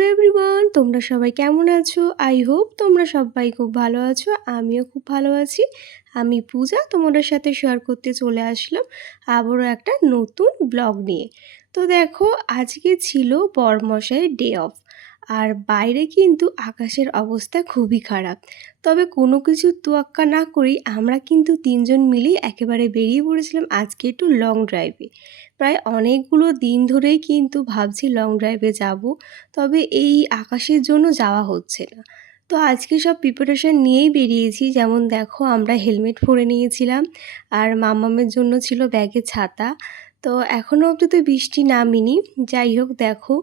Hello everyone, তোমরা সবাই কেমন আছো? আই হোপ তোমরা সবাই খুব ভালো আছো। আমিও খুব ভালো আছি। আমি পূজা তোমাদের সাথে শেয়ার করতে চলে আসলাম আবারও একটা নতুন ব্লগ নিয়ে। তো দেখো, আজকে ছিল বরমশাইয়ের ডে অফ, আর বাইরে কিন্তু আকাশের অবস্থা খুবই খারাপ। তবে কোনো কিছুর তোয়াক্কা না করেই আমরা কিন্তু তিনজন মিলেই একেবারে বেরিয়ে পড়েছিলাম আজকে একটু লং ড্রাইভে। প্রায় অনেকগুলো দিন ধরেই কিন্তু ভাবছি লং ড্রাইভে যাব, তবে এই আকাশের জন্য যাওয়া হচ্ছে না। তো আজকে সব প্রিপারেশন নিয়েই বেরিয়েছি। যেমন দেখো, আমরা হেলমেট পরে নিয়েছিলাম, আর মাম্মামের জন্য ছিল ব্যাগে ছাতা। তো এখনও অবধি তো বৃষ্টি নামেনি। যাই হোক, দেখো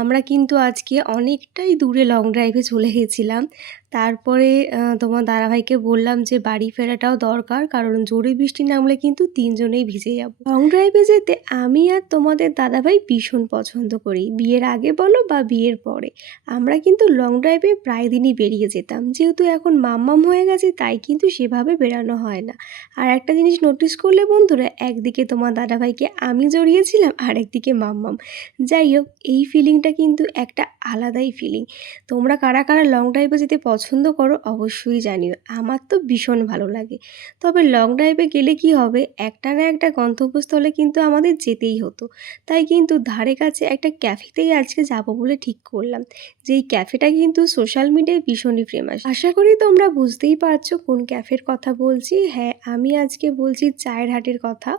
আমরা কিন্তু আজকে অনেকটাই দূরে লং ড্রাইভে চলে গেছিলাম। তারপরে তোমার দাদাভাইকে বললাম যে বাড়ি ফেরাটাও দরকার, কারণ জোরে বৃষ্টি নামলে কিন্তু তিনজনেই ভিজে যাব। লং ড্রাইভে যেতে আমি আর তোমাদের দাদাভাই ভীষণ পছন্দ করি। বিয়ের আগে বলো বা বিয়ের পরে, আমরা কিন্তু লং ড্রাইভে প্রায় দিনই বেরিয়ে যেতাম। যেহেতু এখন মাম্মাম হয়ে গেছে, তাই কিন্তু সেভাবে বেরানো হয় না। আর একটা জিনিস নোটিস করলে বন্ধুরা, একদিকে তোমার দাদাভাইকে আমি জড়িয়েছিলাম, আর একদিকে মাম্মাম। যাই হোক, এই ফিলিংটা কিন্তু একটা আলাদাই ফিলিং। তোমরা কারা কারা লং ড্রাইভে যেতে পছন্দ করো অবশ্যই জানিও। আমার তো ভীষণ ভালো লাগে। তবে লং ড্রাইভে গেলে কি হবে, একটা না একটা গন্তব্যস্থলে কিন্তু আমাদের যেতেই হতো। তাই কিন্তু ধারে কাছে একটা ক্যাফেতেই আজকে যাব বলে ঠিক করলাম, যেই ক্যাফেটা কিন্তু সোশ্যাল মিডিয়ায় ভীষণই ফেমাস। আশা করি তোমরা বুঝতেই পারছো কোন ক্যাফের কথা বলছি। হ্যাঁ, আমি আজকে বলছি চায়ের হাটের কথা।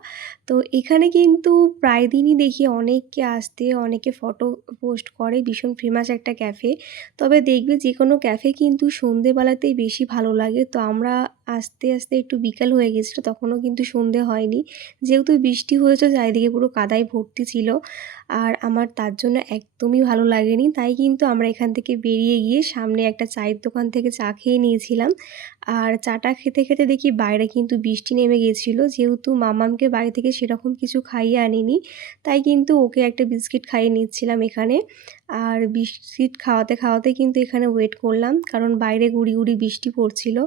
তো এখানে কিন্তু প্রায় দিনই দেখি অনেককে আসতে, অনেকে ফটো পোস্ট করে। ভীষণ ফেমাস একটা ক্যাফে। তবে দেখবে যে কোনো ক্যাফে কিন্তু সন্ধেবেলাতেই বেশি ভালো লাগে। তো আমরা আস্তে আস্তে একটু বিকাল হয়ে গেছিলো, তখনও কিন্তু সন্ধে হয়নি। যেহেতু বৃষ্টি হয়েছে, চারিদিকে পুরো কাদায় ভর্তি ছিল, আর আমার তার জন্য একদমই ভালো লাগেনি। তাই কিন্তু আমরা এখান থেকে বেরিয়ে গিয়ে সামনে একটা চায়ের দোকান থেকে চা খেয়ে নিয়েছিলাম। আর চাটা খেতে খেতে দেখি বাইরে কিন্তু বৃষ্টি নেমে গিয়েছিলো। যেহেতু মামামকে বাড়ি থেকে সেরকম কিছু খাইয়ে আনিনি, তাই কিন্তু ওকে একটা বিস্কিট খাইয়ে নিচ্ছিলাম এখানে। আর বিস্কিট খাওয়াতে খাওয়াতে কিন্তু এখানে ওয়েট করলাম, কারণ বাইরে গুড়ি গুড়ি বৃষ্টি পড়ছিল।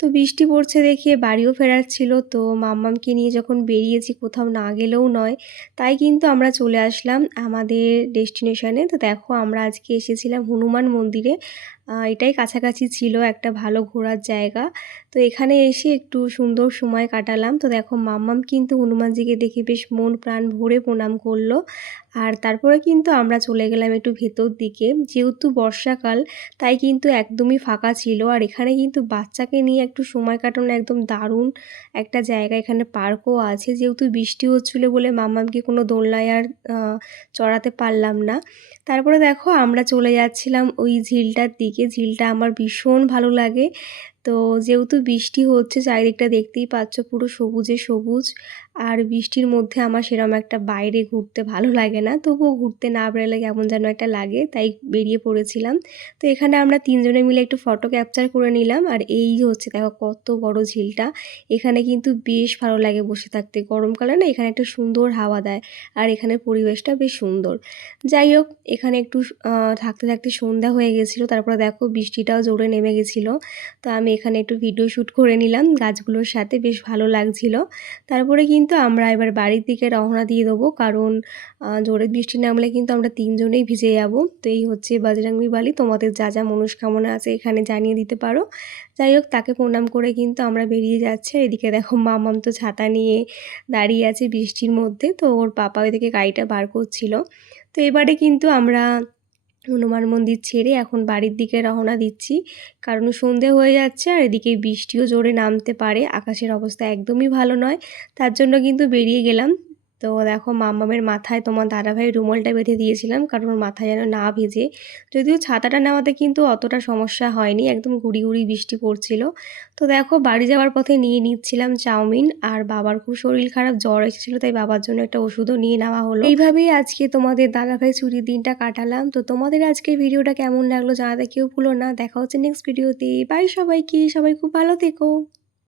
তো বৃষ্টি পড়ছে দেখে বাড়িও ফেরার ছিল। তো মাম্মামকে নিয়ে যখন বেরিয়েছি, কোথাও না গেলেও নয়, তাই কিন্তু আমরা চলে আসলাম আমাদের ডেস্টিনেশনে। তো দেখো, আমরা আজকে এসেছিলাম হনুমান মন্দিরে। এটাই কাছাকাছি ছিল একটা ভালো ঘোরার জায়গা। তো এখানে এসে একটু সুন্দর সময় কাটালাম। তো দেখো, মাম্মাম কিন্তু হনুমানজিকে দেখে বেশ মন প্রাণ ভরে প্রণাম করলো। আর তারপরে কিন্তু আমরা চলে গেলাম একটু ভেতর দিকে। যেহেতু বর্ষাকাল, তাই কিন্তু একদমই ফাঁকা ছিল। আর এখানে কিন্তু বাচ্চাকে নিয়ে একটু সময় কাটানো একদম দারুণ একটা জায়গা। এখানে পার্কও আছে। যেহেতু বৃষ্টি হচ্ছিলো বলে মাম্মামকে কোনো দোলনায় আর চড়াতে পারলাম না। তারপরে দেখো, আমরা চলে যাচ্ছিলাম ওই ঝিলটার দিকে। ঝিলটা আমার ভীষণ ভালো লাগে। তো যেহেতু বৃষ্টি হচ্ছে, চারিদিকটা দেখতেই পাচ্ছ পুরো সবুজে সবুজ। আর বৃষ্টির মধ্যে আমার সেরকম একটা বাইরে ঘুরতে ভালো লাগে না, তবুও ঘুরতে না বেরোলে কেমন যেন একটা লাগে, তাই বেরিয়ে পড়েছিলাম। তো এখানে আমরা তিনজনে মিলে একটু ফটো ক্যাপচার করে নিলাম। আর এই হচ্ছে, দেখো কত বড় ঝিলটা। এখানে কিন্তু বেশ ভালো লাগে বসে থাকতে। গরমকালে না এখানে একটা সুন্দর হাওয়া দেয়, আর এখানের পরিবেশটা বেশ সুন্দর। যাই হোক, এখানে একটু থাকতে থাকতে সন্ধ্যা হয়ে গেছিলো। তারপরে দেখো, বৃষ্টিটাও জোরে নেমে গেছিলো। তো আমি এখানে একটু ভিডিও শ্যুট করে নিলাম গাছগুলোর সাথে, বেশ ভালো লাগছিল। তারপরে কিন্তু আমরা এবার বাড়ির দিকে রওনা দিয়ে দেবো, কারণ জোরে বৃষ্টি নামলে কিন্তু আমরা তিনজনেই ভিজে যাব। তো এই হচ্ছে বজরংবলী বালি। তোমাদের যা যা মনস্কামনা আছে এখানে জানিয়ে দিতে পারো। যাই হোক, তাকে প্রণাম করে কিন্তু আমরা বেরিয়ে যাচ্ছি। এদিকে দেখো, মামাম তো ছাতা নিয়ে দাঁড়িয়ে আছে বৃষ্টির মধ্যে। তো ওর পাপা ওইদিকে গাড়িটা বার করছিল। তো এবারে কিন্তু আমরা হনুমান মন্দির ছেড়ে এখন বাড়ির দিকে রওনা দিচ্ছি, কারণ সন্ধে হয়ে যাচ্ছে। আর এদিকে বৃষ্টিও জোরে নামতে পারে, আকাশের অবস্থা একদমই ভালো নয়। তার জন্য কিন্তু বেরিয়ে গেলাম। তো দেখো, মাম্মামের মাথায় তোমার দাদাভাই রুমালটা বেঁধে দিয়েছিলাম, কারণ ওর মাথায় যেন না ভেজে। যদিও ছাতাটা নেওয়াতে কিন্তু অতটা সমস্যা হয়নি, একদম গুড়ি গুড়ি বৃষ্টি পড়ছিল। তো দেখো, বাড়ি যাওয়ার পথে নিয়ে নিচ্ছিলাম চাউমিন। আর বাবার খুব শরীর খারাপ, জ্বর এসেছিলো, তাই বাবার জন্য একটা ওষুধও নিয়ে নেওয়া হলো। এইভাবেই আজকে তোমাদের দাদাভাই ছুটির দিনটা কাটালাম। তো তোমাদের আজকের ভিডিওটা কেমন লাগলো জানাতে কেউ ভুলো না। দেখা হচ্ছে নেক্সট ভিডিওতে। বাই সবাইকে, সবাই খুব ভালো থেকো।